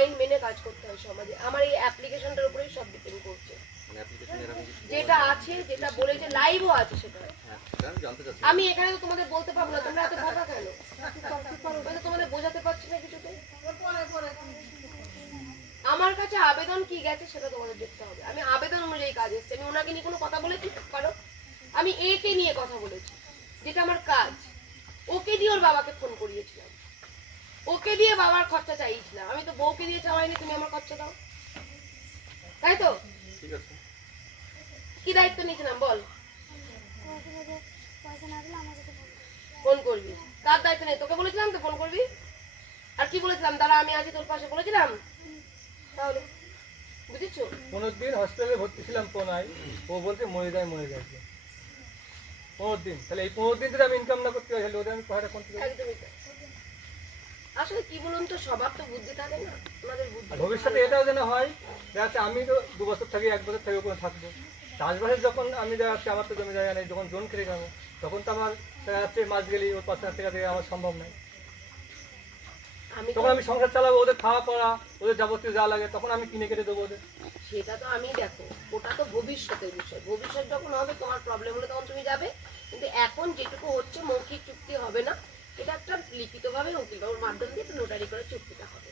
আইন মেনে কাজ করতে হয় সমাজে। আমার এই অ্যাপ্লিকেশনটার উপরেই সব ডিপেন্ড করছে, যেটা আছে, যেটা বলেছে লাইভও আছে সেটা। আমি এখানে তো তোমাদের বলতে পারবো না, তোমরা এত বোকা কেন? তোমাদের বোঝাতে পারছি না কিছুতে। আমার কাছে আবেদন কি গেছে সেটা তোমাদের দেখতে হবে। আমি আবেদন অনুযায়ী কাজ এসেছি। আমি ওনাকে নিয়ে কোনো কথা বলেছি কারো? আমি একে নিয়ে কথা বলেছি, যেটা আমার কাজ। ওকে দিয়ে ওর বাবাকে ফোন করিয়েছিলাম, ওকে দিয়ে বাবার খরচা চাইছিলাম। আমি তো বউকে দিয়ে চাওয়াইনি তুমি আমার খরচা দাও, তাই তো? কি দায়িত্ব নিয়েছিলাম বল? ফোন করবি। কার দায়িত্ব নেই? তোকে বলেছিলাম তো ফোন করবি। আর কি বলেছিলাম? দাঁড়া আমি আছি তোর পাশে, বলেছিলাম? তাহলে বুঝেছো? 15 দিন হসপিটালে ভর্তি ছিলাম কোনায়, ও বলতে মরে যায় 15 দিন। তাহলে এই 15 দিন যদি আমি ইনকাম না করতে পারি ওদের আমি পয়সাটা কোন থেকে? একদমই তাই। আসলে কি বলুন তো, সবার তো বুদ্ধি থাকে না, ওনাদের বুদ্ধি। ভবিষ্যতে এটাও যেন হয়, দেখা যাচ্ছে আমি তো 2 বছর থাকি, 1 বছর থাকি ওখানে থাকবো, চাষবাসে যখন আমি দেখা যাচ্ছে আমার তো জমি জায়গা নেই, যখন জোন খেলে যাবো তখন তো আমার দেখা যাচ্ছে মাস গেলি ওর 5,000 টাকা থেকে আমার সম্ভব নয়। তখন আমি সংসার চালাবো, ওদের খাওয়া পড়া, ওদের যাবতীয় যা লাগে তখন আমি কিনে কেটে দেবো ওদের। সেটা তো আমি দেখো, ওটা তো ভবিষ্যতের বিষয়। ভবিষ্যৎ যখন হবে, তোমার প্রবলেম হলে তখন তুমি যাবে। কিন্তু এখন যেটুকু হচ্ছে, মৌখিক চুক্তি হবে না, এটা একটা লিখিতভাবে উকিলবাবুর মাধ্যম দিয়ে নোটারি করে চুক্তিটা হবে।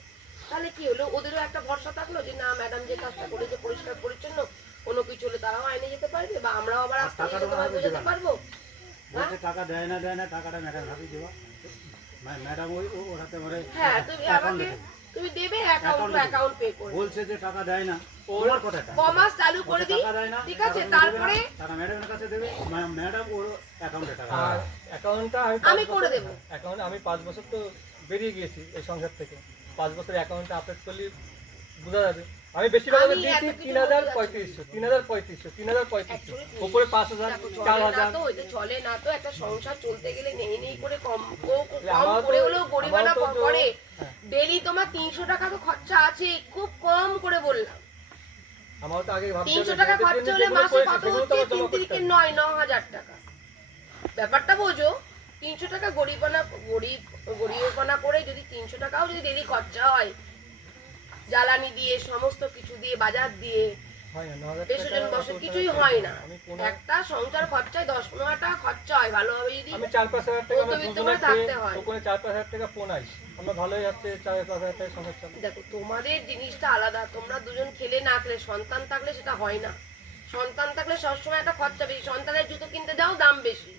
তাহলে কি হলো, ওদেরও একটা ভরসা থাকলো যে না ম্যাডাম যে কাজটা করেছে পরিষ্কার পরিচ্ছন্ন, কোনো কিছু হলে তারাও আইনে যেতে পারবে, বা আমরাও আবার আস্তে আস্তে বোঝাতে পারবো। টাকা দেয় না টাকাটা ম্যাডাম হাতে দেওয়া, ম্যাডাম ওরাতে মানে হ্যাঁ তুমি আমাকে তুমি দেবে অ্যাকাউন্ট পে করে বলছে যে টাকা দেয় না, ওর কথাটা কমাস চালু করে দিই, ঠিক আছে? তারপরে টাকা ম্যাডামের কাছে দেবে, ম্যাডাম ওর অ্যাকাউন্টে টাকা আর অ্যাকাউন্টটা আমি করে দেবো। অ্যাকাউন্ট আমি 5 বছর তো বেরিয়ে গিয়েছি এই সংসার থেকে, 5 বছর অ্যাকাউন্টে আপডেট করলে বোঝা যাবে। আমি বেশিরভাগ দিয়েছি 3,000 উপরে 5,000 4,000। তো ওইটা চলে না, তো একটা সংসার চলতে গেলে নেই করে কম করে হলেও গরিবানা করে। ডেলি তোমার 300 টাকা তো খরচা আছে, খুব কম করে বললাম। আমার তো আগে 300 টাকা খরচা হলে মাসে কত হচ্ছে? 3 তিরিকে 9,000 টাকা। ব্যাপারটা বোঝো, 300 টাকা গরিবনা করে যদি 300 টাকাও যদি ডেলি খরচা হয়, জ্বালানি দিয়ে, সমস্ত কিছু দিয়ে, বাজার দিয়ে, বেশজন বসে কিছুই হয় না। একটা সংসার খরচায় 10-15 টাকা খরচা হয়, ভালোভাবে যদি আমি 4-5 হাজার টাকা থাকতে হয়। ওখানে 4-5 হাজার টাকা পোনাই, আমরা ভালোই যাচ্ছে 4-5 হাজার টাকা সংসার চালাই। দেখো তোমাদের জিনিসটা আলাদা, তোমরা দুজন খেলে না খেলে, সন্তান থাকলে সেটা হয় না। সন্তান থাকলে সবসময় একটা খরচা বেশি, সন্তানের জুতো কিনতে যাও দাম বেশি,